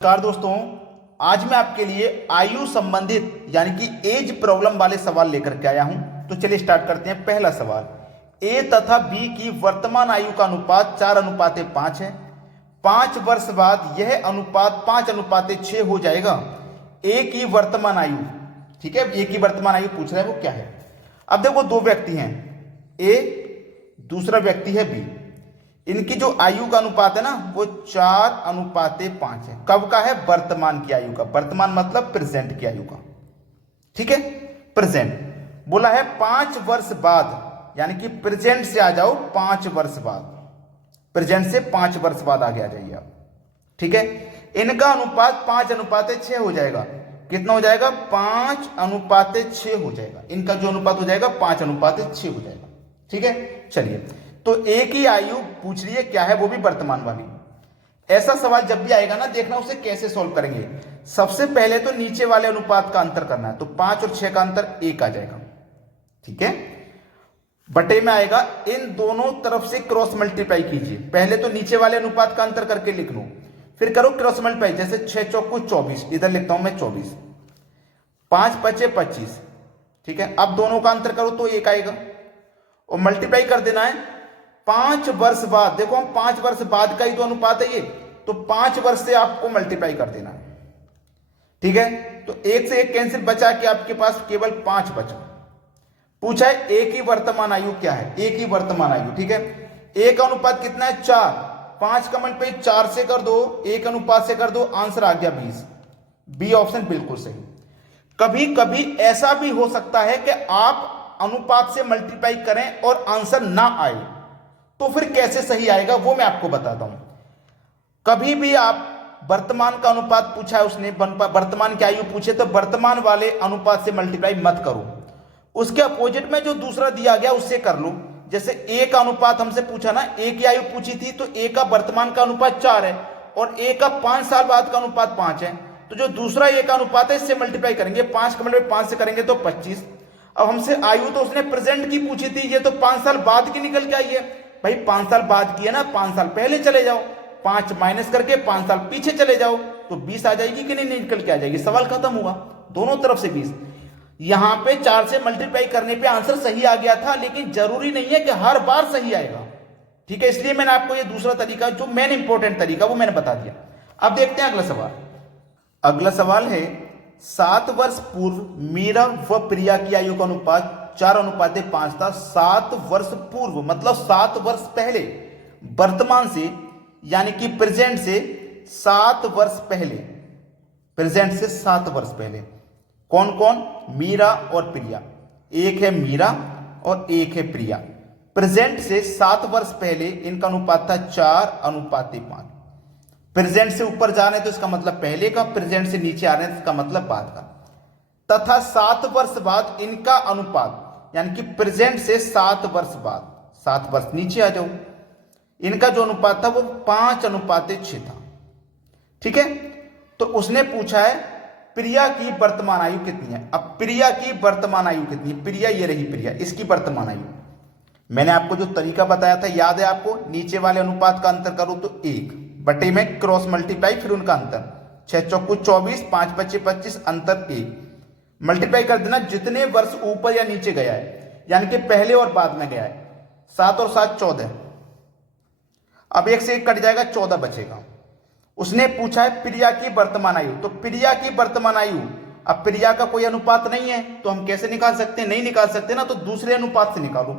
नमस्कार दोस्तों, आज मैं आपके लिए आयु संबंधित यानी कि एज प्रॉब्लम वाले सवाल लेकर के आया हूं। तो चलिए स्टार्ट करते हैं। पहला सवाल, ए तथा बी की वर्तमान आयु का अनुपात 4:5 है। 5 वर्ष बाद यह अनुपात 5:6 हो जाएगा। ए की वर्तमान आयु, ठीक है, ए की वर्तमान आयु पूछ रहा है वो क्या है। अब देखो, दो व्यक्ति हैं, ए, दूसरा व्यक्ति है बी। इनकी जो आयु का अनुपात है ना वो 4:5 है। कब का है? वर्तमान की आयु का। वर्तमान मतलब प्रेजेंट की आयु का, ठीक है, प्रेजेंट। बोला है 5 वर्ष बाद, यानी कि प्रेजेंट से आ जाओ 5 वर्ष बाद, प्रेजेंट से 5 वर्ष बाद आगे आ जाइए आप, ठीक है। इनका अनुपात 5:6 हो जाएगा। कितना हो जाएगा? 5:6 हो जाएगा। इनका जो अनुपात हो जाएगा 5:6 हो जाएगा, ठीक है। चलिए, तो ए की आयु पूछ रही है क्या है, वो भी वर्तमान वाली। ऐसा सवाल जब भी आएगा ना, देखना उसे कैसे सॉल्व करेंगे। सबसे पहले तो नीचे वाले अनुपात का अंतर करना है, तो 5 और 6 का अंतर 1 आ जाएगा, ठीक है। बटे में आएगा, इन दोनों तरफ से क्रॉस मल्टीप्लाई कीजिए। पहले तो नीचे वाले अनुपात का अंतर करके लिख लो, फिर करो क्रॉस मल्टीप्लाई। जैसे 6 चौको 24, इधर लिखता हूं मैं 24, 5 पचे 25, ठीक है। अब दोनों का अंतर करो तो 1 आएगा और मल्टीप्लाई कर देना है 5 वर्ष बाद। देखो, हम 5 वर्ष बाद का ही तो अनुपात है ये, तो 5 वर्ष से आपको मल्टीप्लाई कर देना है, ठीक है। तो 1 से 1 कैंसिल, बचा कि आपके पास केवल 5 बचा। पूछा है ए की वर्तमान आयु क्या है, ए की वर्तमान आयु, ठीक है। ए का अनुपात कितना है? 4। 5 का मल्टीप्लाई 4 से कर दो, 1 अनुपात से कर दो, आंसर आ गया 20। बी ऑप्शन बिल्कुल सही। कभी कभी ऐसा भी हो सकता है कि आप अनुपात से मल्टीप्लाई करें और आंसर ना आए, तो फिर कैसे सही आएगा वो मैं आपको बताता हूं। कभी भी आप वर्तमान का अनुपात पूछा है उसने, वर्तमान की आयु पूछे, तो वर्तमान वाले अनुपात से मल्टीप्लाई मत करो, उसके अपोजिट में जो दूसरा दिया गया उससे कर लो। जैसे ए का अनुपात हमसे पूछा ना, ए की आयु पूछी थी, तो ए का वर्तमान का अनुपात 4 है और ए का 5 साल बाद का अनुपात 5 है, तो जो दूसरा ए का अनुपात है इससे मल्टीप्लाई करेंगे। 5 का मल्टीप्लाई 5 से करेंगे तो 25। अब हमसे आयु तो उसने प्रेजेंट की पूछी थी, ये तो 5 साल बाद की निकल के आई है। भाई 5 साल बाद की है ना, 5 साल पहले चले जाओ, 5 माइनस करके 5 साल पीछे चले जाओ, तो 20 आ जाएगी कि नहीं? निकल के आ जाएगी। सवाल खत्म हुआ, दोनों तरफ से 20। यहां पे 4 से मल्टीप्लाई करने पे आंसर सही आ गया था, लेकिन जरूरी नहीं है कि हर बार सही आएगा, ठीक है। इसलिए मैंने आपको ये दूसरा तरीका, जो मेन इंपॉर्टेंट तरीका, वो मैंने बता दिया। अब देखते हैं अगला सवाल। अगला सवाल है, 7 वर्ष पूर्व मीरा व प्रिया की आयु का अनुपात 4:5 था। 7 वर्ष पूर्व मतलब 7 वर्ष पहले, वर्तमान से यानी कि प्रेजेंट से 7 वर्ष पहले, प्रेजेंट से 7 वर्ष पहले कौन कौन? मीरा और प्रिया। एक है मीरा और एक है प्रिया। प्रेजेंट से 7 वर्ष पहले इनका अनुपात था 4:5। प्रेजेंट से ऊपर जा रहे हैं तो इसका मतलब पहले का, प्रेजेंट से नीचे आ रहे हैं तो इसका मतलब बाद का। तथा 7 वर्ष बाद इनका अनुपात, यानी कि प्रेजेंट से 7 वर्ष बाद, 7 वर्ष नीचे आ जाओ, इनका जो अनुपात था वो 5:6 था, ठीक है। तो उसने पूछा है प्रिया की वर्तमान आयु कितनी है। अब प्रिया की वर्तमान आयु कितनी है? प्रिया, ये रही प्रिया, इसकी वर्तमान आयु। मैंने आपको जो तरीका बताया था याद है आपको? नीचे वाले अनुपात का अंतर करो तो 1, बटे में क्रॉस मल्टीप्लाई, फिर उनका अंतर। 6 चौको 24, 5 पचे 25, अंतर 1, मल्टीप्लाई कर देना जितने वर्ष ऊपर या नीचे गया है, यानी कि पहले और बाद में गया है। 7 और 7 14। अब 1 से 1 कट जाएगा, 14 बचेगा। उसने पूछा है प्रिया की वर्तमान आयु, तो प्रिया की वर्तमान आयु, अब प्रिया का कोई अनुपात नहीं है तो हम कैसे निकाल सकते हैं? नहीं निकाल सकते ना, तो दूसरे अनुपात से निकालो।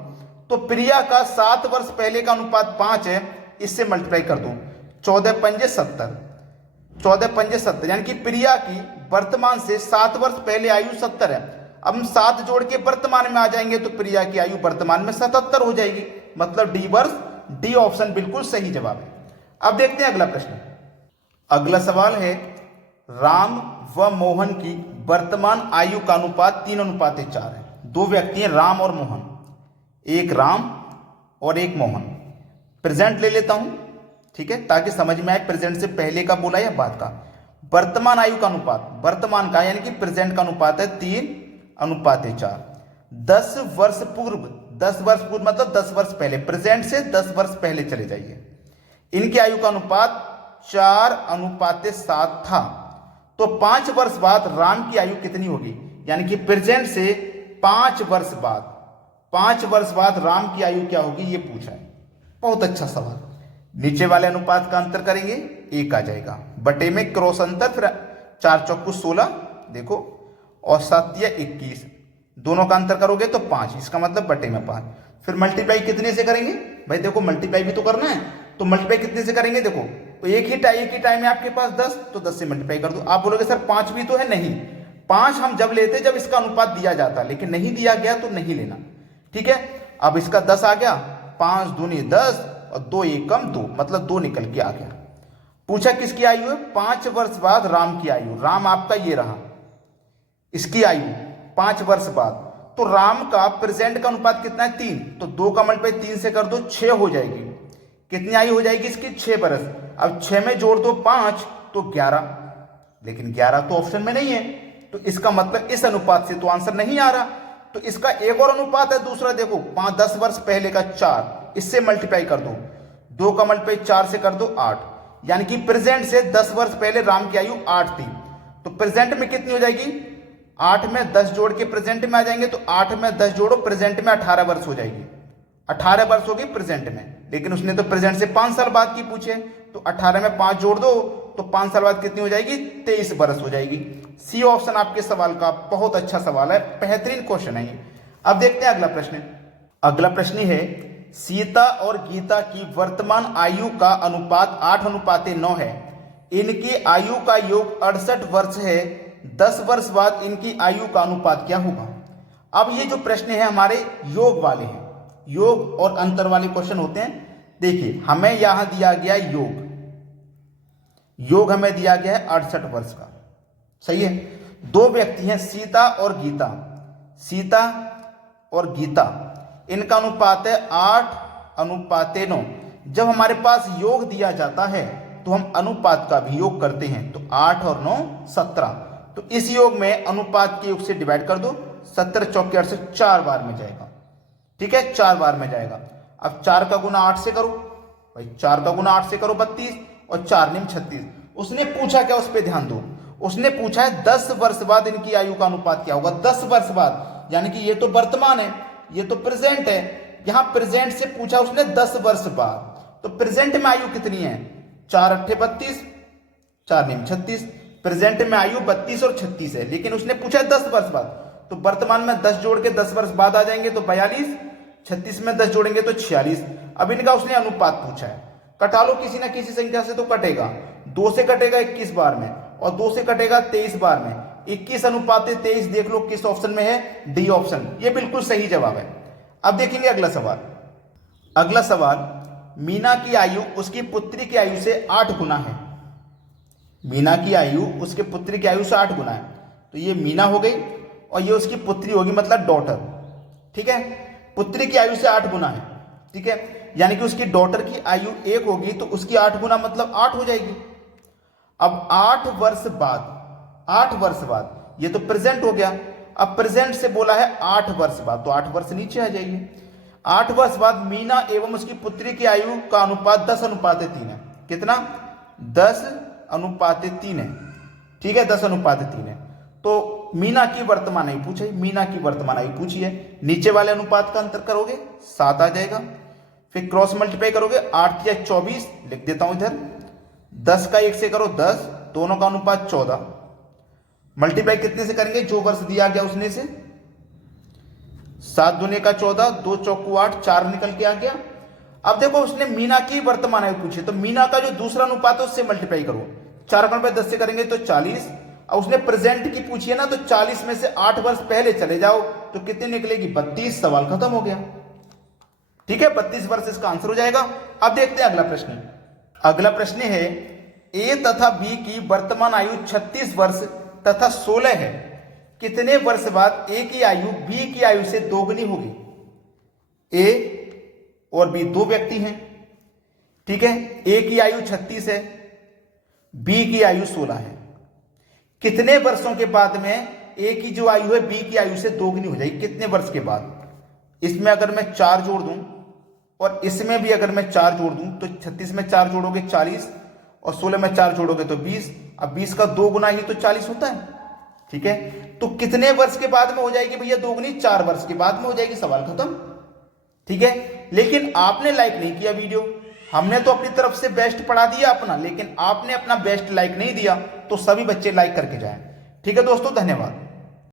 तो प्रिया का 7 वर्ष पहले का अनुपात 5 है, इससे मल्टीप्लाई कर दो। 14 पंजे 70, 14 पंजे 70, यानी कि प्रिया की वर्तमान से 7 वर्ष पहले आयु 70 है। अब हम 7 जोड़ के वर्तमान में आ जाएंगे तो प्रिया की आयु वर्तमान में 77 हो जाएगी। मतलब डी वर्ष, डी ऑप्शन बिल्कुल सही जवाब है। अब देखते हैं अगला प्रश्न। अगला सवाल है, राम व मोहन की वर्तमान आयु का अनुपात 3:4 है। दो व्यक्ति हैं, राम और मोहन, एक राम और एक मोहन। प्रेजेंट ले लेता हूं, ठीक है, ताकि समझ में आए प्रेजेंट से पहले का बोला या बाद का। वर्तमान आयु का अनुपात, वर्तमान का यानी कि प्रेजेंट का अनुपात है 3:4। 10 वर्ष पूर्व, 10 वर्ष पूर्व मतलब 10 वर्ष पहले, प्रेजेंट से 10 वर्ष पहले चले जाइए। इनकी आयु का अनुपात 4:7 था, तो 5 वर्ष बाद राम की आयु कितनी होगी? यानी कि प्रेजेंट से 5 वर्ष बाद, 5 वर्ष बाद राम की आयु क्या होगी, ये पूछा है। बहुत अच्छा सवाल। नीचे वाले अनुपात का अंतर करेंगे, 1 आ जाएगा, बटे में क्रॉस अंतर, फिर 4 चौकू 16 देखो, और 7 या 21, दोनों का अंतर करोगे तो 5, इसका मतलब बटे में 5। फिर मल्टीप्लाई कितने से करेंगे भाई? देखो मल्टीप्लाई भी तो करना है, तो मल्टीप्लाई कितने से करेंगे? देखो तो एक ही टाइम है आपके पास 10, तो 10 से मल्टीप्लाई कर दो। आप बोलोगे सर 5 भी तो है, नहीं, 5 हम जब लेते जब इसका अनुपात दिया जाता, लेकिन नहीं दिया गया तो नहीं लेना, ठीक है। अब इसका 10 आ गया, 5 दूनी 10 और 2 एकम 2, मतलब 2 निकल के आ गया। पूछा किसकी आयु है? 5 वर्ष बाद राम की आयु। राम आपका ये रहा, इसकी आयु 5 वर्ष बाद, तो राम का प्रेजेंट का अनुपात कितना है? 3, तो 2 का मल्टीप्लाई 3 से कर दो, 6 हो जाएगी। कितनी आयु हो जाएगी इसकी? 6 बरस। अब 6 में जोड़ दो 5, तो 11, लेकिन 11 तो ऑप्शन में नहीं है, तो इसका मतलब इस अनुपात से तो आंसर नहीं आ रहा। तो इसका एक और अनुपात है दूसरा, देखो 10 वर्ष पहले का 4, इससे मल्टीप्लाई कर दो, 2 का मल्टीप्लाई 4 से कर दो 8, यानी कि प्रेजेंट से 10 वर्ष पहले राम की आयु 8 थी, तो प्रेजेंट में कितनी हो जाएगी? 8 में 10 जोड़ के प्रेजेंट में आ जाएंगे, तो 8 में 10 जोड़ो, प्रेजेंट में 18 वर्ष हो जाएगी, 18 वर्ष होगी प्रेजेंट में। लेकिन उसने तो प्रेजेंट से 5 साल बाद की पूछे, तो 18 में 5 जोड़ दो, तो 5 साल बाद कितनी हो जाएगी? 23 वर्ष हो जाएगी। सी ऑप्शन आपके सवाल का बहुत अच्छा सवाल है, बेहतरीन क्वेश्चन है ये। अब देखते हैं अगला प्रश्न। अगला प्रश्न है, सीता और गीता की वर्तमान आयु का अनुपात 8:9 है। इनकी आयु का योग 68 वर्ष है। 10 वर्ष बाद इनकी आयु का अनुपात क्या होगा? अब ये जो प्रश्न है हमारे योग वाले हैं, योग और अंतर वाले क्वेश्चन होते हैं। देखिए हमें यहां दिया गया योग हमें दिया गया है 68 वर्ष का, सही है। 2 व्यक्ति हैं, सीता और गीता, सीता और गीता, इनका अनुपात है 8:9। जब हमारे पास योग दिया जाता है तो हम अनुपात का भी योग करते हैं, तो 8 और 9 17, तो इस योग में अनुपात के योग से डिवाइड कर दो, 17 चौके 68, 4 बार में जाएगा, ठीक है, 4 बार में जाएगा। अब 4 का गुना 8 से करो भाई, 4 का गुना 8 से करो 32, और 4 निम 36। उसने पूछा क्या, उस पर ध्यान दो, उसने पूछा है 10 वर्ष बाद इनकी आयु का अनुपात क्या होगा। 10 वर्ष बाद, यानी कि ये तो वर्तमान है, ये तो प्रेजेंट है, यहां प्रेजेंट से पूछा उसने 10 वर्ष बाद, तो प्रेजेंट में आयु कितनी है? 4 8 32, 4 निम 36, प्रेजेंट में आयु 32 और 36 है, लेकिन उसने पूछा 10 वर्ष बाद, तो वर्तमान में 10 जोड़ के 10 वर्ष बाद आ जाएंगे तो 42, 36 में 10 जोड़ेंगे तो 46। अब इनका उसने अनुपात पूछा है, कटा लो किसी ना किसी संख्या से तो कटेगा, 2 से कटेगा 21 बार में, और 2 से कटेगा 23 बार में, 21:23 देख लो किस ऑप्शन में है? डी ऑप्शन, ये बिल्कुल सही जवाब है। अब देखेंगे अगला सवाल। अगला सवाल, मीना की आयु उसकी पुत्री की आयु से 8 गुना है। मीना की आयु उसके पुत्री की आयु से 8 गुना है, तो ये मीना हो गई और ये उसकी पुत्री होगी, मतलब डॉटर, ठीक है। पुत्री की आयु से 8 गुना है, ठीक है, यानी कि उसकी डॉटर की आयु 1 होगी, तो उसकी 8 गुना मतलब 8 हो जाएगी। अब 8 वर्ष बाद, 8 वर्ष बाद, ये तो प्रेजेंट हो गया, अब प्रेजेंट से बोला है 8 वर्ष बाद, तो 8 वर्ष नीचे आ जाइए। 8 वर्ष बाद मीना एवं उसकी पुत्री की आयु का अनुपात 10:3 है। कितना? 10:3 है, ठीक है, 10:3 है। तो मीना की वर्तमान आयु पूछी, मीना की वर्तमान आयु पूछी है। नीचे वाले अनुपात का अंतर करोगे 7 आ जाएगा, फिर क्रॉस मल्टीप्लाई करोगे, 8 या 24 लिख देता हूं इधर, 10 का 1 से करो 10, दोनों का अनुपात 14, मल्टीप्लाई कितने से करेंगे? जो वर्ष दिया गया उसने से, 7 दूने का 14, 2 चौकू 8, 4 निकल के आ गया। अब देखो उसने मीना की वर्तमान आयु पूछी, तो मीना का जो दूसरा अनुपात है उससे मल्टीप्लाई करो, 4 का मल्टीप्लाई 10 से करेंगे तो 40, और उसने प्रेजेंट की पूछी है ना, तो 40 में से 8 वर्ष पहले चले जाओ तो कितनी निकलेगी? 32। सवाल खत्म हो गया, ठीक है, 32 वर्ष इसका आंसर हो जाएगा। अब देखते हैं अगला प्रश्न। अगला प्रश्न है, ए तथा बी की वर्तमान आयु 36 वर्ष तथा 16 है। कितने वर्ष बाद ए की आयु बी की आयु से दोगुनी होगी? ए और बी 2 व्यक्ति हैं, ठीक है, ए की आयु 36 है, बी की आयु 16 है। कितने वर्षों के बाद में ए की जो आयु है बी की आयु से दोगुनी हो जाएगी? कितने वर्ष के बाद? इसमें अगर मैं 4 जोड़ दूं और इसमें भी अगर मैं 4 जोड़ दूं, तो 36 में 4 जोड़ोगे 40, और 16 में 4 जोड़ोगे तो 20। अब 20 का 2 गुना ही तो 40 होता है। ठीक है, तो कितने वर्ष के बाद में हो जाएगी भैया 2 गुनी? 4 वर्ष के बाद में हो जाएगी, सवाल खत्म। ठीक है, लेकिन आपने लाइक नहीं किया वीडियो। हमने तो अपनी तरफ से बेस्ट पढ़ा दिया अपना, लेकिन आपने अपना बेस्ट लाइक नहीं दिया, तो सभी बच्चे लाइक करके जाएं। ठीक है दोस्तों, धन्यवाद।